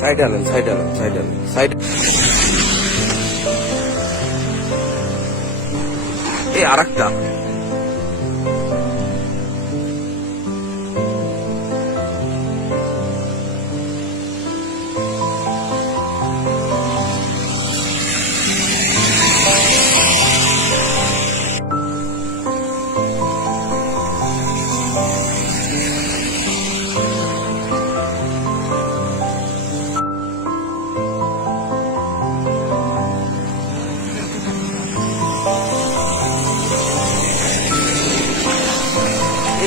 Side আলেন side আলেন side আলেন সাইড এই আর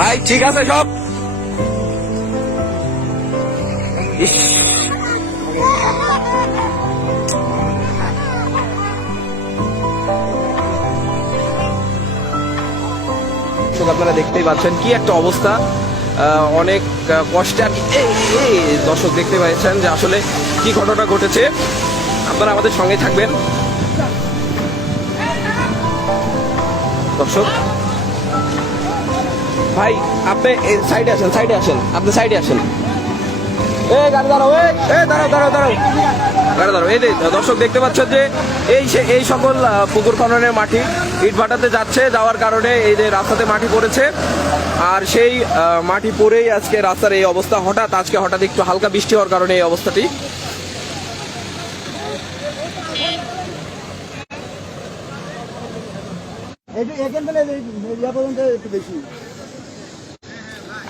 ভাই ঠিক আছে সব। আপনারা দেখতেই পাচ্ছেন কি একটা অবস্থা। অনেক কষ্টে এই, দর্শক দেখতে পাচ্ছেন যে আসলে কি ঘটনা ঘটেছে। আপনারা আমাদের সঙ্গে থাকবেন। দর্শক ভাই, আপনি সাইডে আসেন সাইডে আসেন। আপনি সাইডে আসেন। এই, গাড়ি দাঁড়াও এই দাঁড়াও দাঁড়াও দাঁড়াও দর্শক দেখতে পাচ্ছেন যে, এই এই সকল পুকুর খননের মাটি ইট ভাটাতে যাচ্ছে, যাওয়ার কারণে এই যে রাস্তাতে মাটি পড়েছে। আর সেই মাটি পড়েই আজকে রাস্তার এই অবস্থা হঠাৎ, আজকে হঠাৎ একটু হালকা বৃষ্টি হওয়ার কারণে এই অবস্থাটি। এখান থেকে পর্যন্ত একটু বেশি।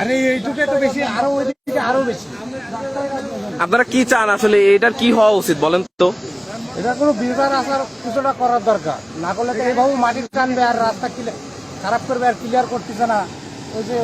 আরে এইটুকু তো বেশি আরও ওইদিকে আরও বেশি। আপনারা কি চান আসলে? এটার কি হওয়া উচিত বলেন তো? এটা কোনো বিবার আসার কিছুটা করার দরকার। না করলে তো এইভাবে মাটির টানবে আর রাস্তা খারাপ করবে আর ক্লিয়ার করতেছে না। ওই যে